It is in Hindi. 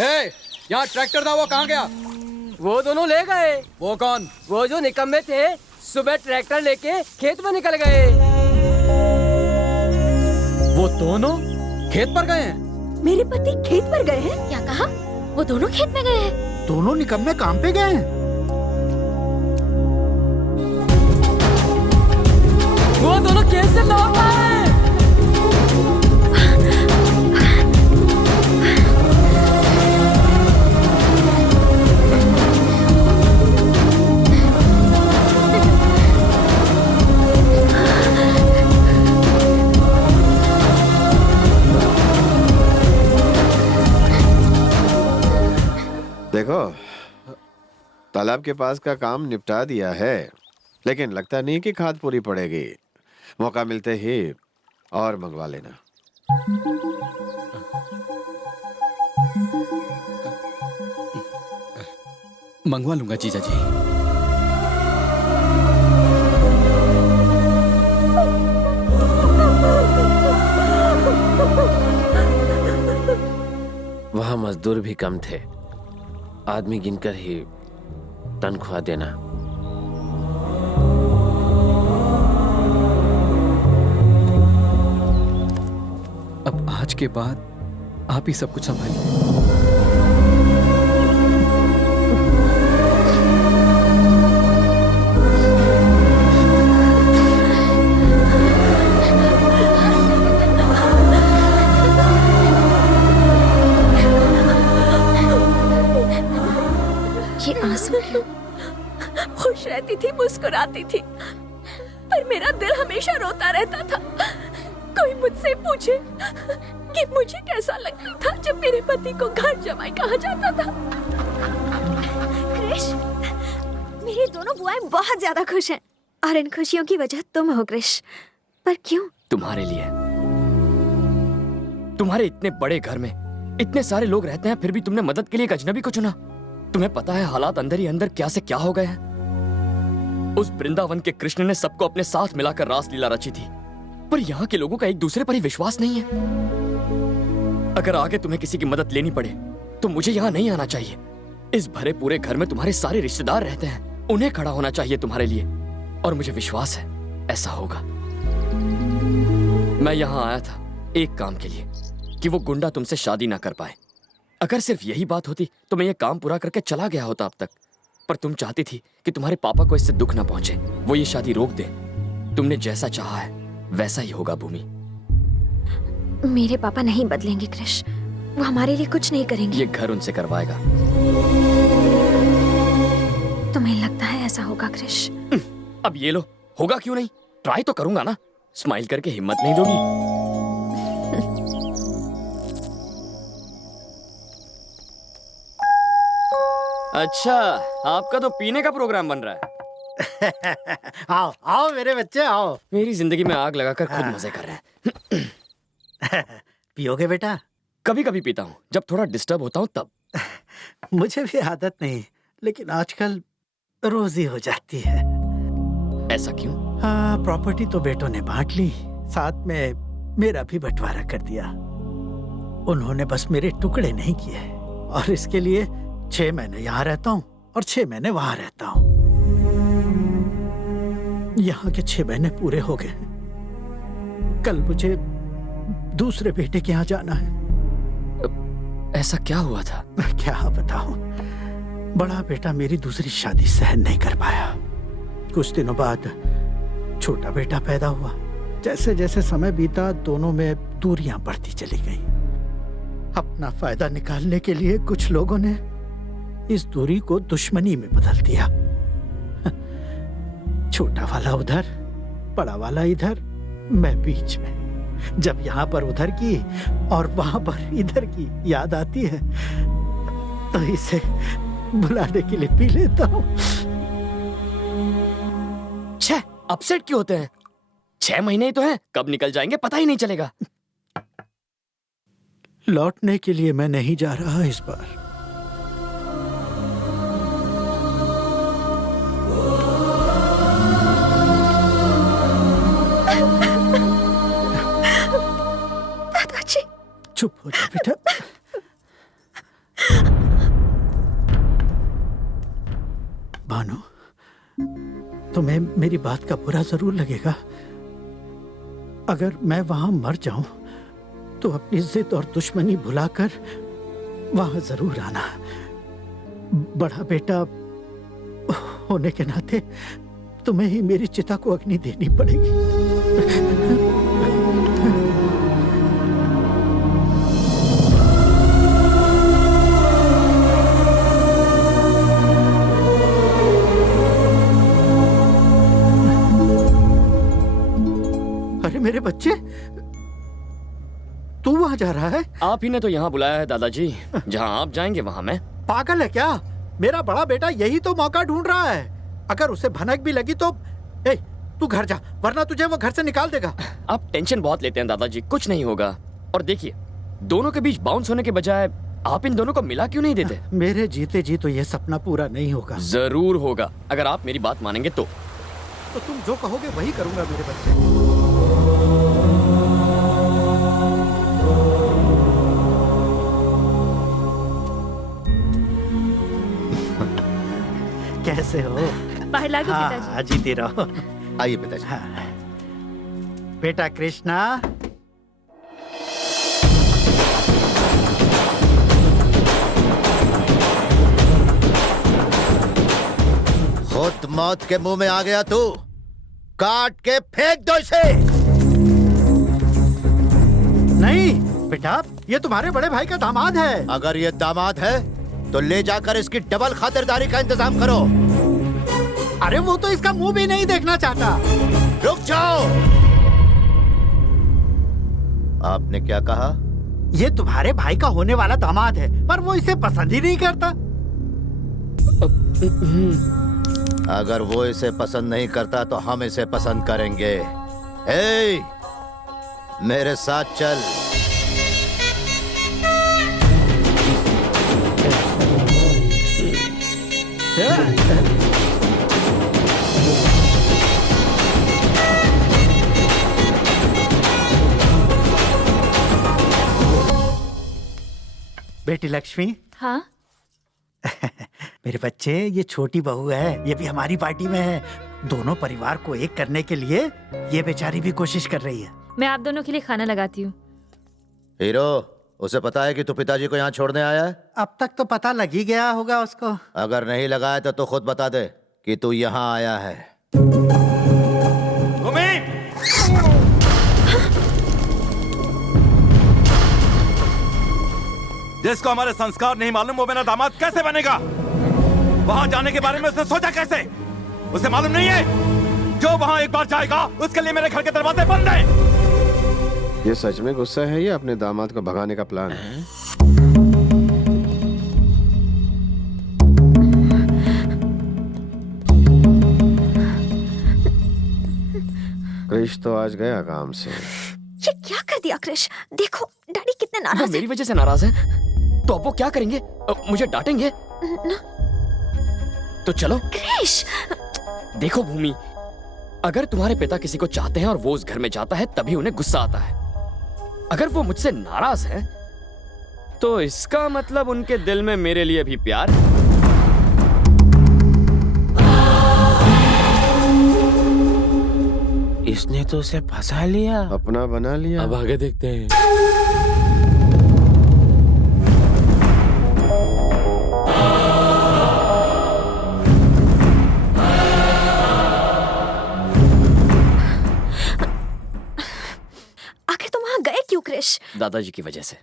ए, यहाँ ट्रैक्टर था, वो कहाँ गया? वो दोनों ले गए। वो कौन? वो जो निकम्मे थे, सुबह ट्रैक्टर लेके खेत में निकल गए। वो दोनों खेत पर गए हैं? मेरे पति खेत पर गए हैं? क्या कहा? वो दोनों खेत में गए हैं? दोनों निकम्मे काम पे गए हैं। वो दोनों खेत से लौट आए। देखो, तालाब के पास का काम निपटा दिया है, लेकिन लगता नहीं कि खाद पूरी पड़ेगी। मौका मिलते ही और मंगवा लेना। मंगवा लूंगा जीजा जी। वहां मजदूर भी कम थे, आदमी गिनकर ही तनख्वाह देना। अब आज के बाद आप ही सब कुछ संभालिए। ये आंसू क्यों? खुश रहती थी, मुस्कुराती थी, पर मेरा दिल हमेशा रोता रहता था। कोई मुझसे पूछे कि मुझे कैसा लगता था जब मेरे पति को घर जमाई कहा जाता था। क्रिश, मेरी दोनों बुआएं बहुत ज्यादा खुश हैं और इन खुशियों की वजह तुम हो क्रिश। पर क्यों? तुम्हारे लिए। तुम्हारे इतने बड़े घर में इतने सारे लोग रहते हैं, फिर भी तुमने मदद के लिए एक अजनबी को चुना। तुम्हें पता है हालात अंदर ही अंदर क्या से क्या हो गए हैं। उस वृंदावन के कृष्ण ने सबको अपने साथ मिलाकर रासलीला रची थी, पर यहाँ के लोगों का एक दूसरे पर ही विश्वास नहीं है। अगर आगे तुम्हें किसी की मदद लेनी पड़े तो मुझे यहाँ नहीं आना चाहिए। इस भरे पूरे घर में तुम्हारे सारे रिश्तेदार रहते हैं, उन्हें खड़ा होना चाहिए तुम्हारे लिए, और मुझे विश्वास है ऐसा होगा। मैं यहाँ आया था एक काम के लिए, कि वो गुंडा तुमसे शादी ना कर पाए। अगर सिर्फ यही बात होती तो मैं ये काम पूरा करके चला गया होता अब तक, पर तुम चाहती थी कि तुम्हारे पापा को इससे दुख ना पहुंचे, वो ये शादी रोक दे। तुमने जैसा चाहा है वैसा ही होगा भूमि। मेरे पापा नहीं बदलेंगे क्रिश, वो हमारे लिए कुछ नहीं करेंगे। ये घर उनसे करवाएगा। तुम्हें लगता है ऐसा होगा क्रिश? अब ये लो, होगा क्यों नहीं, ट्राई तो करूंगा ना। स्माइल करके हिम्मत नहीं दोगी? अच्छा, आपका तो पीने का प्रोग्राम बन रहा है। आओ आओ मेरे बच्चे आओ। मेरी जिंदगी में आग लगाकर खुद मजे कर रहे हैं। पियोगे बेटा? कभी कभी पीता हूँ, जब थोड़ा डिस्टर्ब होता हूँ तब। मुझे भी आदत नहीं, लेकिन आजकल रोज ही हो जाती है। ऐसा क्यों? हाँ, प्रॉपर्टी तो बेटों ने बांट ली, साथ में मेरा भी बंटवारा कर दिया। उन्होंने बस मेरे टुकड़े नहीं किए, और इसके लिए 6 महीने यहाँ रहता हूँ और 6 महीने वहां रहता हूँ। यहाँ के 6 महीने पूरे हो गए। कल मुझे दूसरे बेटे के यहाँ जाना है। ऐसा क्या हुआ था? क्या बताऊं, बड़ा बेटा मेरी दूसरी शादी सहन नहीं कर पाया। कुछ दिनों बाद छोटा बेटा पैदा हुआ। जैसे जैसे समय बीता, दोनों में दूरियां बढ़ती चली गई। अपना फायदा निकालने के लिए कुछ लोगों ने इस दूरी को दुश्मनी में बदल दिया। छोटा वाला उधर, बड़ा वाला इधर, मैं बीच में। जब यहाँ पर उधर की और वहां पर इधर की याद आती है तो इसे बुलाने के लिए पी लेता हूँ। छह अपसेट क्यों होते हैं? 6 महीने ही तो हैं, कब निकल जाएंगे पता ही नहीं चलेगा। लौटने के लिए मैं नहीं जा रहा इस बार। दादाजी, चुप हो जा बेटा। भानु, तुम्हें मेरी बात का बुरा जरूर लगेगा। अगर मैं वहां मर जाऊं तो अपनी जिद और दुश्मनी भुलाकर वहां जरूर आना। बड़ा बेटा होने के नाते तुम्हें ही मेरी चिता को अग्नि देनी पड़ेगी। अरे मेरे बच्चे, तू वहां जा रहा है? आप ही ने तो यहाँ बुलाया है दादाजी। जहाँ आप जाएंगे वहाँ मैं। पागल है क्या? मेरा बड़ा बेटा यही तो मौका ढूंढ रहा है। अगर उसे भनक भी लगी तो तू घर जा, वरना तुझे वो घर से निकाल देगा। आप टेंशन बहुत लेते हैं दादाजी, कुछ नहीं होगा। और देखिए, दोनों के बीच बाउंस होने के बजाय आप इन दोनों को मिला क्यों नहीं देते? मेरे जीते जी तो ये सपना पूरा नहीं होगा। जरूर होगा, अगर आप मेरी बात मानेंगे तो तुम जो कहोगे वही करूंगा मेरे बच्चे। कैसे हो? बाहर लागो पिताजी। हाँ, जीती रहो। आइए पिताजी। हाँ। बेटा कृष्णा, खुद मौत के मुंह में आ गया तू। काट के फेंक दो इसे। नहीं बेटा, ये तुम्हारे बड़े भाई का दामाद है। अगर ये दामाद है तो ले जाकर इसकी डबल खातिरदारी का इंतजाम करो। अरे वो तो इसका मुंह भी नहीं देखना चाहता। रुक जाओ। आपने क्या कहा? ये तुम्हारे भाई का होने वाला दामाद है, पर वो इसे पसंद ही नहीं करता। अगर वो इसे पसंद नहीं करता तो हम इसे पसंद करेंगे। ए, मेरे साथ चल। बेटी लक्ष्मी। हाँ? मेरे बच्चे, ये छोटी बहू है, ये भी हमारी पार्टी में है। दोनों परिवार को एक करने के लिए ये बेचारी भी कोशिश कर रही है। मैं आप दोनों के लिए खाना लगाती हूँ। हीरो, उसे पता है कि तू पिताजी को यहाँ छोड़ने आया है? अब तक तो पता लग ही गया होगा उसको। अगर नहीं लगाया तो खुद बता दे कि तू यहाँ आया है। जिसको हमारे संस्कार नहीं मालूम वो मेरा दामाद कैसे बनेगा? वहां जाने के बारे में उसने सोचा कैसे? उसे मालूम नहीं है जो वहां एक बार जाएगा उसके लिए मेरे घर के दरवाजे बंद हैं। ये सच में गुस्सा है या अपने दामाद को भगाने का प्लान है? क्रिश तो आज गया काम से। ये क्या कर दिया क्रिश? देखो डैडी कितने वो नाराज हैं। मेरी वजह से नाराज है तो अब वो क्या करेंगे? मुझे डांटेंगे? तो चलो। क्रिश, देखो भूमि, अगर तुम्हारे पिता किसी को चाहते हैं और वो उस घर में जाता है तभी उन्हें गुस्सा आता है। अगर वो मुझसे नाराज है तो इसका मतलब उनके दिल में मेरे लिए भी प्यार है। इसने तो उसे फंसा लिया, अपना बना लिया। अब आगे देखते हैं। आखिर तुम वहां गए क्यों क्रिश? दादाजी की वजह से।